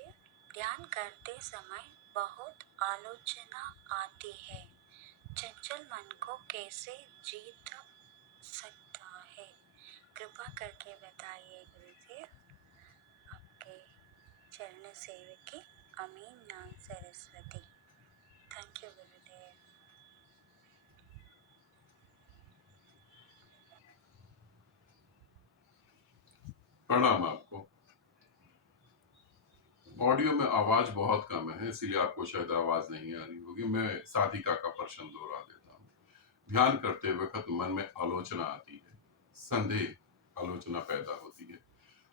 देखिए, ध्यान करते समय बहुत आलोचना आती है। चंचल मन को कैसे जीत सकता है? कृपा करके बताइए गुरुदेव। आपके चरण सेवकी अमीन नाम सरस्वती। थैंक यू गुरुदेव। प्रणाम आपको। ऑडियो में आवाज बहुत कम है, इसलिए आपको शायद आवाज नहीं आ रही होगी। मैं साधिका का प्रश्न दोहरा देता हूँ। ध्यान करते वक्त मन में आलोचना आती है, संदेह, आलोचना पैदा होती है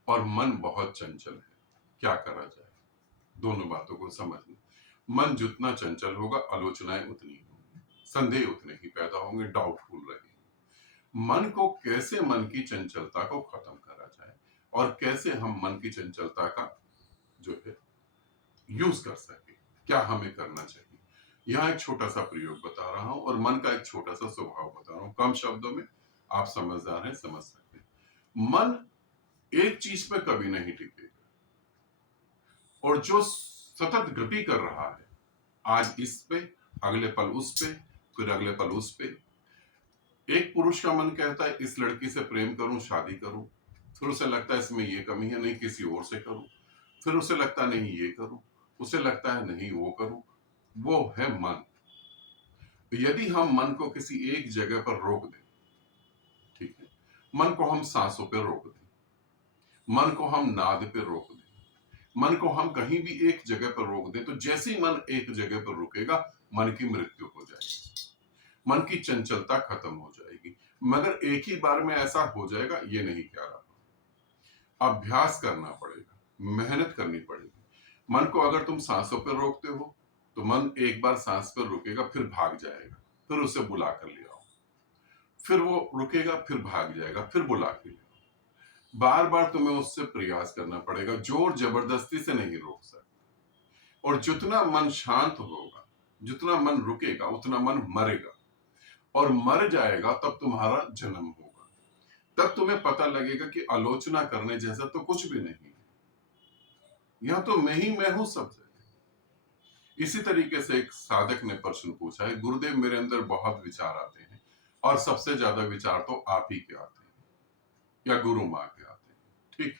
और मन बहुत चंचल है। क्या करा जाए? दोनों बातों को समझ लें। मन जितना चंचल होगा, आलोचनाएं उतनी होंगी, संदेह उतने ही पैदा होंगे, डाउटफुल रहेंगे। मन को कैसे, मन की चंचलता को खत्म करा जाए और कैसे हम मन की चंचलता का जो है यूज कर सके, क्या हमें करना चाहिए। यहाँ एक छोटा सा प्रयोग बता रहा हूं और मन का एक छोटा सा स्वभाव बता रहा हूं। कम शब्दों में, आप समझदार हैं, समझ सकते हैं। मन एक चीज पे कभी नहीं टिकेगा और जो सतत गति कर रहा है, आज इस पे, अगले पल उस पे, फिर अगले पल उस पे। एक पुरुष का मन कहता है इस लड़की से प्रेम करूं, शादी करूं, फिर उसे लगता है इसमें ये कमी है, नहीं किसी और से करूं, फिर उसे लगता है नहीं ये करूं, उसे लगता है नहीं वो करूं। वो है मन। यदि हम मन को किसी एक जगह पर रोक दें, ठीक है, मन को हम सांसों पे रोक दें, मन को हम नाद पे रोक दें, मन को हम कहीं भी एक जगह पर रोक दें, तो जैसे ही मन एक जगह पर रुकेगा, मन की मृत्यु हो जाएगी, मन की चंचलता खत्म हो जाएगी। मगर एक ही बार में ऐसा हो जाएगा ये नहीं कह रहा। अभ्यास करना पड़ेगा, मेहनत करनी पड़ेगी। मन को अगर तुम सांसों पर रोकते हो तो मन एक बार सांस पर रुकेगा, फिर भाग जाएगा, फिर उसे बुला कर ले आओ, फिर वो रुकेगा, फिर भाग जाएगा, फिर बुला के ले आओ। बार बार तुम्हें उससे प्रयास करना पड़ेगा, जोर जबरदस्ती से नहीं रोक सकते। और जितना मन शांत होगा, जितना मन रुकेगा, उतना मन मरेगा और मर जाएगा। तब तुम्हारा जन्म होगा, तब तुम्हें पता लगेगा कि आलोचना करने जैसा तो कुछ भी नहीं है, यहां तो मैं हूं सब जगह। इसी तरीके से एक साधक ने प्रश्न पूछा है, गुरुदेव मेरे अंदर बहुत विचार आते हैं और सबसे ज्यादा विचार तो आप ही के आते हैं या गुरु माँ के आते हैं। ठीक,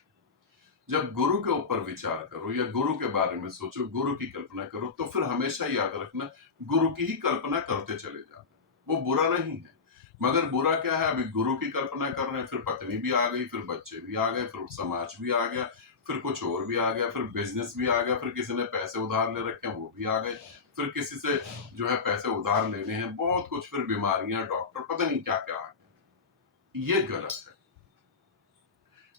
जब गुरु के ऊपर विचार करो या गुरु के बारे में सोचो, गुरु की कल्पना करो, तो फिर हमेशा याद रखना गुरु की ही कल्पना करते चले जाना। वो बुरा नहीं है, मगर बुरा क्या है, अभी गुरु की कल्पना कर रहे हैं, फिर पत्नी भी आ गई, फिर बच्चे भी आ गए, फिर समाज भी आ गया, फिर कुछ और भी आ गया, फिर बिजनेस भी आ गया, फिर किसी ने पैसे उधार ले रखे हैं वो भी आ गए, फिर किसी से जो है पैसे उधार लेने हैं, बहुत कुछ, फिर बीमारियां, डॉक्टर, पता नहीं क्या क्या आ गया। ये गलत है।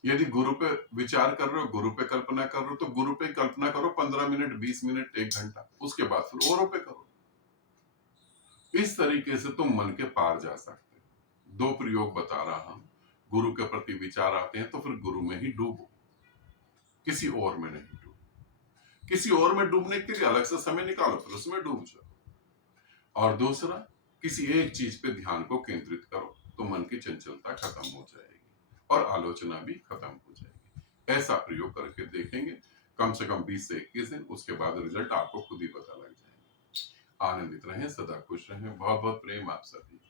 यदि गुरु पे विचार कर रहे हो, गुरु पे कल्पना कर रहे हो, तो गुरु पे कल्पना करो 15 मिनट, 20 मिनट, 1 घंटा, उसके बाद फिर औरों पे करो। इस तरीके से तुम मन के पार जा सकते हो। 2 प्रयोग बता रहा हूं। गुरु के प्रति विचार आते हैं तो फिर गुरु में ही डूबो, किसी और में नहीं डूबो। किसी और में डूबने के लिए अलग से समय निकालो, फिर उसमें डूब जाओ। और दूसरा, किसी एक चीज पे ध्यान को केंद्रित करो, तो मन की चंचलता खत्म हो जाएगी और आलोचना भी खत्म हो जाएगी। ऐसा प्रयोग करके देखेंगे कम से कम 20 से 21 दिन, उसके बाद रिजल्ट आपको खुद ही पता लग जाएगा। आनंदित रहें, सदा खुश रहें। बहुत बहुत प्रेम आप सभी।